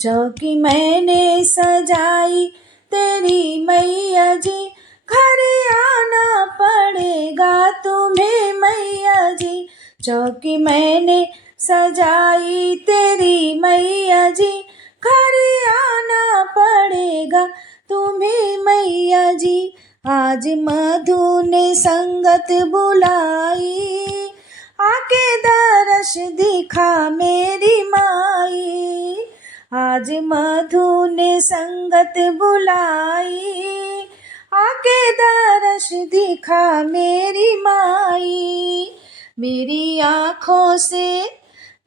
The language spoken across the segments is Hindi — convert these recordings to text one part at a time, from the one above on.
चौकी मैंने सजाई तेरी मैया जी, घर आना पड़ेगा तुम्हें मैया जी। चौकी मैंने सजाई तेरी मैया जी, घर आना पड़ेगा तुम्हें मैया जी। आज मधु ने संगत बुलाई, आके दरस दिखा मेरी माई। आज मधु ने संगत बुलाई, आके दरस दिखा मेरी माई। मेरी आँखों से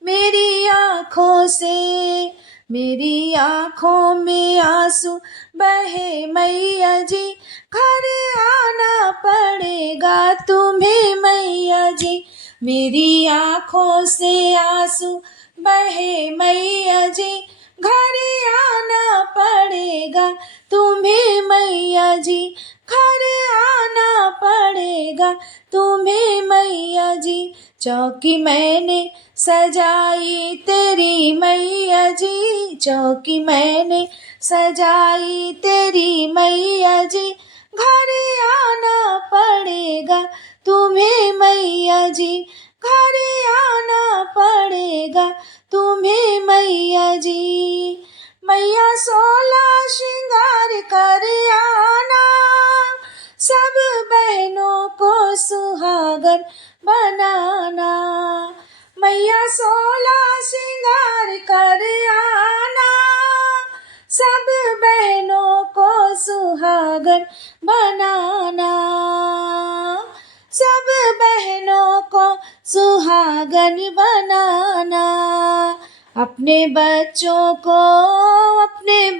मेरी आँखों से मेरी आँखों में आंसू बहे मैया जी, घर आना पड़ेगा तुम्हें मैया जी। मेरी आँखों से आंसू बहे मैया जी, घर आना पड़ेगा तुम्हें मैया जी। घर आना पड़ेगा तुम्हें मैया जी। चौकी मैंने सजाई तेरी मैया जी, चौकी मैंने सजाई तेरी मैया जी, घर आना पड़ेगा तुम्हें मैया जी। घर आना पड़ेगा तुम्हें मैया जी। मैया 16 श्रृंगार कर आना, सब बहनों को सुहागन बनाना। मैया 16 श्रृंगार कर आना, सब बहनों को सुहागन बनाना। सब बहनों को सुहागन बनाना। अपने बच्चों को अपने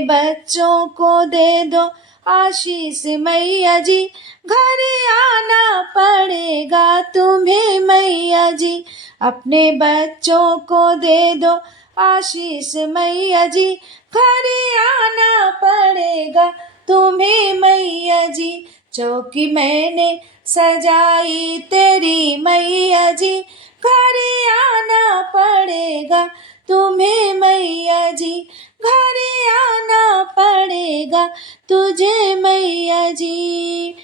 बच्चों को दे दो आशीष मैया जी, घर आना पड़ेगा तुम्हें मैया जी। अपने बच्चों को दे दो आशीष मैया जी, घर आना पड़ेगा तुम्हें मैया जी। चौकी मैंने सजाई तेरी मैया जी, घर आना पड़ेगा तुम्हें मैया जी। घर आना पड़ेगा तुझे मैया जी।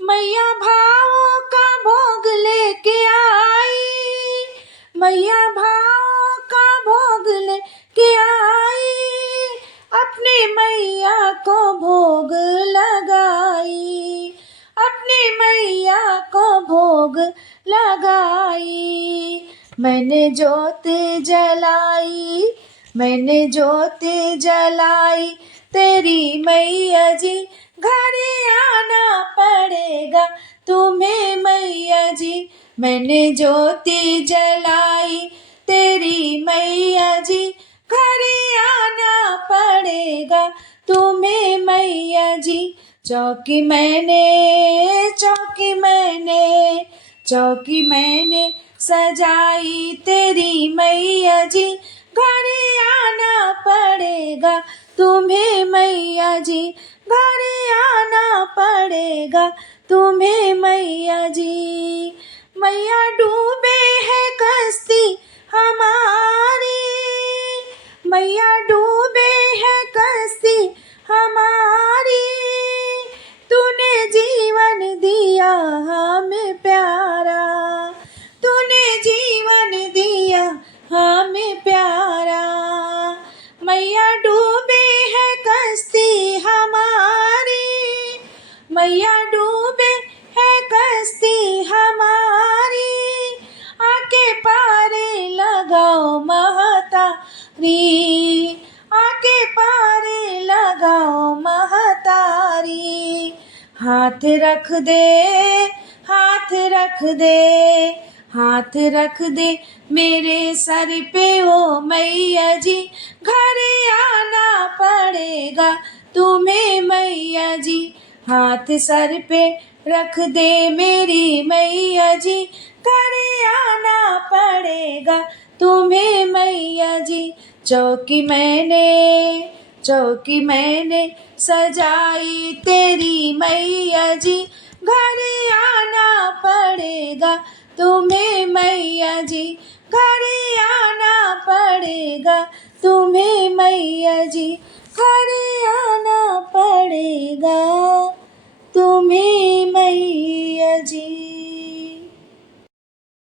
मैया भावों का भोग लेके आई, मैया भावों का भोग लेके आई, अपने मैया को भोग लगाई, अपने मैया को भोग लगाई। मैंने जोत जलाई तेरी मैया जी, घर आना पड़ेगा तुम्हें मैया जी। मैंने ज्योति जलाई तेरी मैया जी, घर आना पड़ेगा तुम्हें मैया जी। चौकी मैंने सजाई तेरी मैया जी, घर आना पड़ेगा तुम्हें मैया जी। घर आना पड़ेगा तुम्हें मैया जी। मैया डूबे है कश्ती हमारी, मैया डूबे है कश्ती हमारी, तूने जीवन दिया हमें प्यारा, तूने जीवन दिया हमें प्यारा। मैया डूबे है कश्ती हमारी, मैया डूबे है कश्ती हमारी, आके पारे लगाओ महतारी, आके पारे लगाओ महतारी। हाथ रख दे, हाथ रख दे, हाथ रख दे मेरे सर पे ओ मैया जी, घर आना पड़ेगा तुम्हें मैया जी। हाथ सर पे रख दे मेरी मैया जी, घर आना पड़ेगा तुम्हें मैया जी। चौकी मैंने सजाई तेरी मैया जी, घर आना पड़ेगा तुम्हें मैया जी, घर आना पड़ेगा। जाएगा तुम्हें मैया